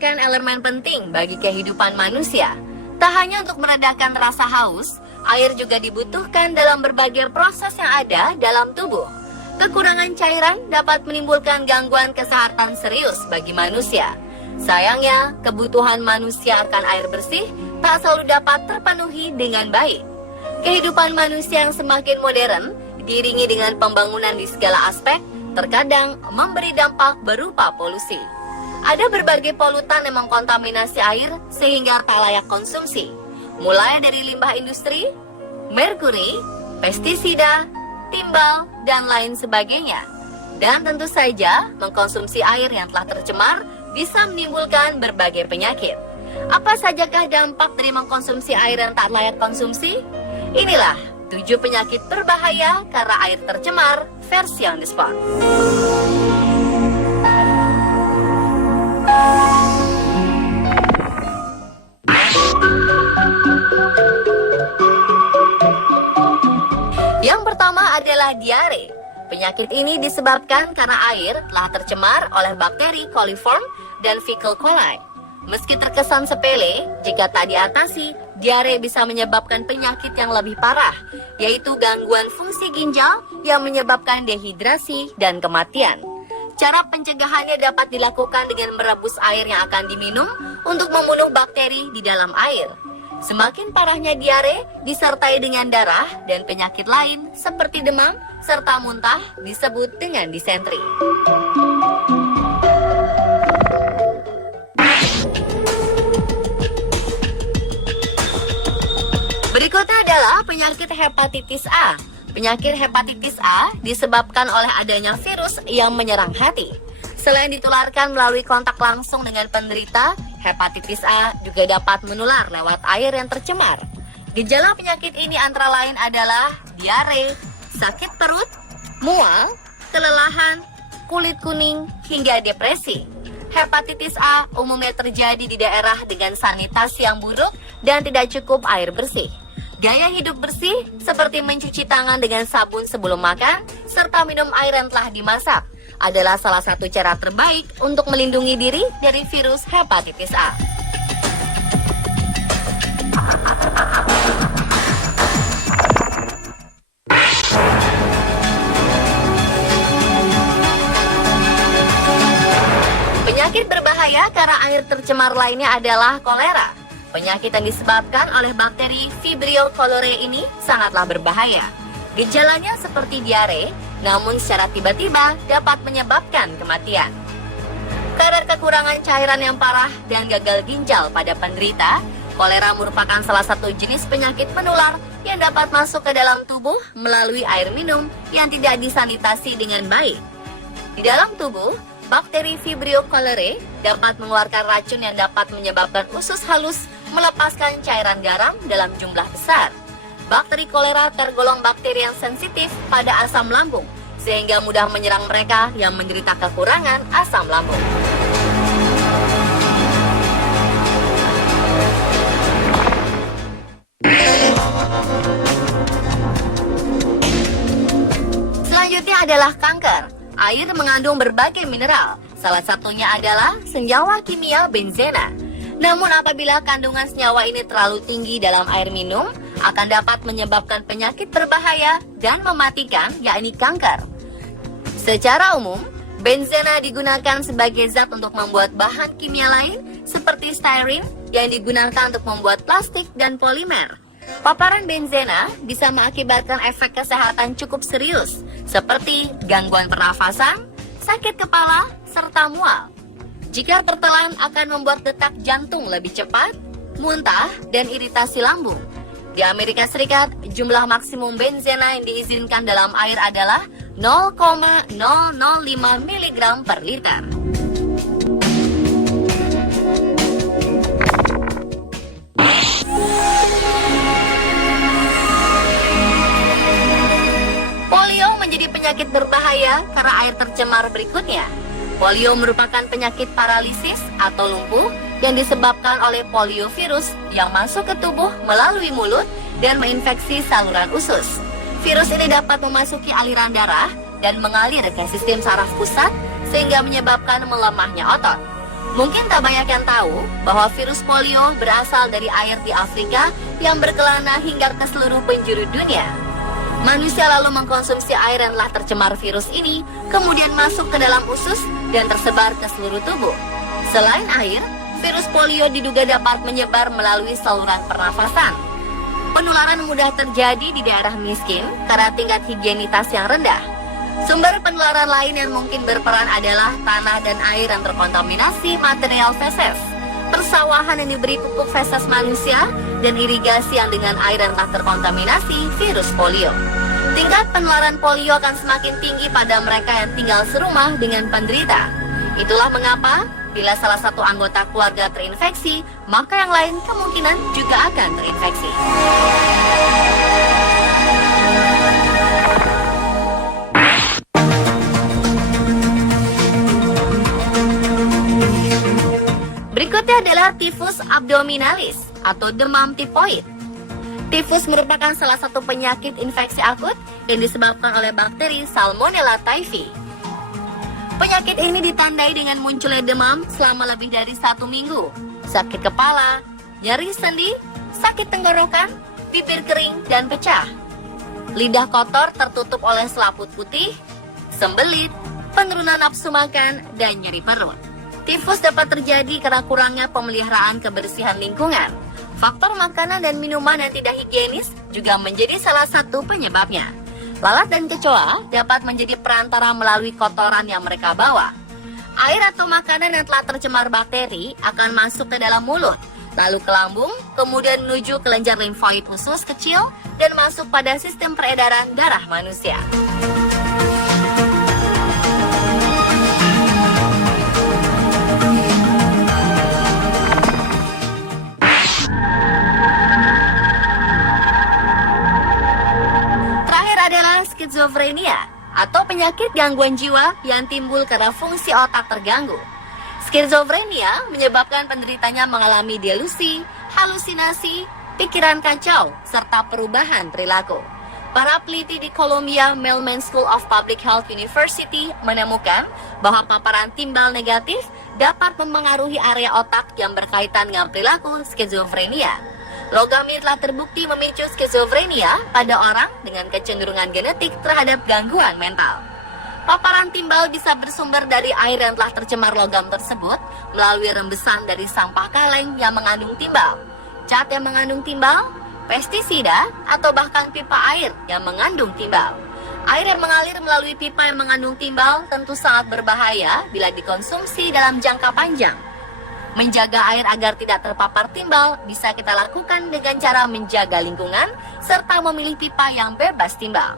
merupakan elemen penting bagi kehidupan manusia. Tak hanya untuk meredakan rasa haus, air juga dibutuhkan dalam berbagai proses yang ada dalam tubuh. Kekurangan cairan dapat menimbulkan gangguan kesehatan serius bagi manusia. Sayangnya, kebutuhan manusia akan air bersih tak selalu dapat terpenuhi dengan baik. Kehidupan manusia yang semakin modern, diiringi dengan pembangunan di segala aspek, terkadang memberi dampak berupa polusi. Ada berbagai polutan yang mengkontaminasi air sehingga tak layak konsumsi. Mulai dari limbah industri, merkuri, pestisida, timbal, dan lain sebagainya. Dan tentu saja, mengkonsumsi air yang telah tercemar bisa menimbulkan berbagai penyakit. Apa sajakah dampak dari mengkonsumsi air yang tak layak konsumsi? Inilah 7 penyakit berbahaya karena air tercemar versi on the spot. Yang pertama adalah diare. Penyakit ini disebabkan karena air telah tercemar oleh bakteri coliform dan fecal coli. Meski terkesan sepele, jika tak diatasi, diare bisa menyebabkan penyakit yang lebih parah, yaitu gangguan fungsi ginjal yang menyebabkan dehidrasi dan kematian. Cara pencegahannya dapat dilakukan dengan merebus air yang akan diminum untuk membunuh bakteri di dalam air. Semakin parahnya diare disertai dengan darah dan penyakit lain seperti demam serta muntah disebut dengan disentri. Berikutnya adalah penyakit hepatitis A. Penyakit hepatitis A disebabkan oleh adanya virus yang menyerang hati. Selain ditularkan melalui kontak langsung dengan penderita, hepatitis A juga dapat menular lewat air yang tercemar. Gejala penyakit ini antara lain adalah diare, sakit perut, mual, kelelahan, kulit kuning, hingga depresi. Hepatitis A umumnya terjadi di daerah dengan sanitasi yang buruk dan tidak cukup air bersih. Gaya hidup bersih seperti mencuci tangan dengan sabun sebelum makan, serta minum air yang telah dimasak adalah salah satu cara terbaik untuk melindungi diri dari virus hepatitis A. Penyakit berbahaya karena air tercemar lainnya adalah kolera. Penyakit yang disebabkan oleh bakteri Vibrio cholerae ini sangatlah berbahaya. Gejalanya seperti diare, namun secara tiba-tiba dapat menyebabkan kematian. Karena kekurangan cairan yang parah dan gagal ginjal pada penderita, kolera merupakan salah satu jenis penyakit menular yang dapat masuk ke dalam tubuh melalui air minum yang tidak disanitasi dengan baik. Di dalam tubuh, bakteri Vibrio cholerae dapat mengeluarkan racun yang dapat menyebabkan usus halus melepaskan cairan garam dalam jumlah besar. Bakteri kolera tergolong bakteri yang sensitif pada asam lambung, sehingga mudah menyerang mereka yang menderita kekurangan asam lambung. Selanjutnya adalah kanker. Air mengandung berbagai mineral, salah satunya adalah senyawa kimia benzena. Namun apabila kandungan senyawa ini terlalu tinggi dalam air minum, akan dapat menyebabkan penyakit berbahaya dan mematikan, yakni kanker. Secara umum, benzena digunakan sebagai zat untuk membuat bahan kimia lain seperti styrene yang digunakan untuk membuat plastik dan polimer. Paparan benzena bisa mengakibatkan efek kesehatan cukup serius, seperti gangguan pernafasan, sakit kepala, serta mual. Jika tertelan akan membuat detak jantung lebih cepat, muntah, dan iritasi lambung. Di Amerika Serikat, jumlah maksimum benzena yang diizinkan dalam air adalah 0,005 mg per liter. Polio menjadi penyakit berbahaya karena air tercemar berikutnya. Polio merupakan penyakit paralisis atau lumpuh yang disebabkan oleh poliovirus yang masuk ke tubuh melalui mulut dan menginfeksi saluran usus. Virus ini dapat memasuki aliran darah dan mengalir ke sistem saraf pusat sehingga menyebabkan melemahnya otot. Mungkin tak banyak yang tahu bahwa virus polio berasal dari air di Afrika yang berkelana hingga ke seluruh penjuru dunia. Manusia lalu mengkonsumsi air yang telah tercemar virus ini, kemudian masuk ke dalam usus dan tersebar ke seluruh tubuh. Selain air, virus polio diduga dapat menyebar melalui saluran pernafasan. Penularan mudah terjadi di daerah miskin karena tingkat higienitas yang rendah. Sumber penularan lain yang mungkin berperan adalah tanah dan air yang terkontaminasi material feses, persawahan yang diberi pupuk feses manusia, dan irigasi yang dengan air yang telah terkontaminasi virus polio. Tingkat penularan polio akan semakin tinggi pada mereka yang tinggal serumah dengan penderita. Itulah mengapa bila salah satu anggota keluarga terinfeksi, maka yang lain kemungkinan juga akan terinfeksi. Berikutnya adalah tifus abdominalis atau demam tifoid. Tifus merupakan salah satu penyakit infeksi akut yang disebabkan oleh bakteri Salmonella typhi. Penyakit ini ditandai dengan munculnya demam selama lebih dari 1 minggu, sakit kepala, nyeri sendi, sakit tenggorokan, bibir kering dan pecah. Lidah kotor tertutup oleh selaput putih, sembelit, penurunan nafsu makan, dan nyeri perut. Tifus dapat terjadi karena kurangnya pemeliharaan kebersihan lingkungan. Faktor makanan dan minuman yang tidak higienis juga menjadi salah satu penyebabnya. Lalat dan kecoa dapat menjadi perantara melalui kotoran yang mereka bawa. Air atau makanan yang telah tercemar bakteri akan masuk ke dalam mulut, lalu ke lambung, kemudian menuju kelenjar limfoid usus kecil dan masuk pada sistem peredaran darah manusia. Skizofrenia atau penyakit gangguan jiwa yang timbul karena fungsi otak terganggu. Skizofrenia menyebabkan penderitanya mengalami delusi, halusinasi, pikiran kacau, serta perubahan perilaku. Para peneliti di Columbia Mailman School of Public Health University menemukan bahwa paparan timbal negatif dapat mempengaruhi area otak yang berkaitan dengan perilaku skizofrenia. Logam ini telah terbukti memicu skizofrenia pada orang dengan kecenderungan genetik terhadap gangguan mental. Paparan timbal bisa bersumber dari air yang telah tercemar logam tersebut melalui rembesan dari sampah kaleng yang mengandung timbal, cat yang mengandung timbal, pestisida, atau bahkan pipa air yang mengandung timbal. Air yang mengalir melalui pipa yang mengandung timbal tentu sangat berbahaya bila dikonsumsi dalam jangka panjang. Menjaga air agar tidak terpapar timbal bisa kita lakukan dengan cara menjaga lingkungan serta memilih pipa yang bebas timbal.